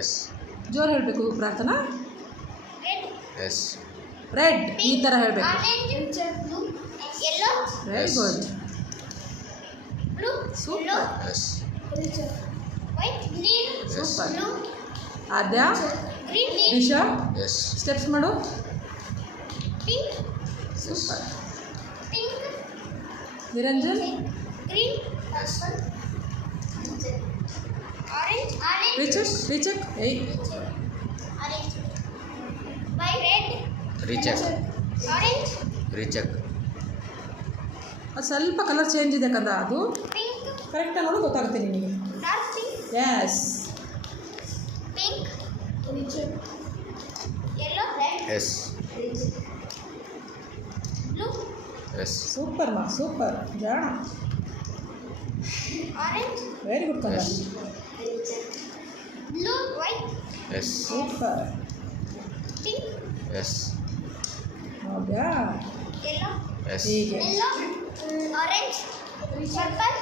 S. ಜೋರು ಹೇಳಬೇಕು ಪ್ರಾರ್ಥನಾ. ರೆಡ್. ಎಸ್. ರೆಡ್ ಈ ಥರ ಹೇಳಬೇಕು. Orange, blue, yellow, very good. Blue, super. Yes. White, green, super. Blue, Adya, green, Disha yes. Steps ಮಾಡು. Pink, super. Pink, Niranjan green, yes. Orange, orange, Richak ಏಯ್ orange, white, red, Richak. Orange, Richak. ಅದು ಸ್ವಲ್ಪ ಕಲರ್ ಚೇಂಜ್ ಇದೆ ಕಂದ, ಅದು ಪಿಂಕ್, ಕರೆಕ್ಟಾಗಿ ನೋಡು ಗೊತ್ತಾಗುತ್ತೆ ನಿನಗೆ. Dark pink, yes. Pink, yellow, red, yes. Blue, yes. Super ಮಾ ಸೂಪರ್ ಜಾಣ. ಆರೆಂಜ್, ವೆರಿ ಗುಡ್ ಕಂದ. Yes. Blue, white, yes. Super. Pink, yes. ಹೌದಾ ಯೆಲ್ಲೋ, ಎಸ್. ಹೀಗೆ yellow, orange, purple.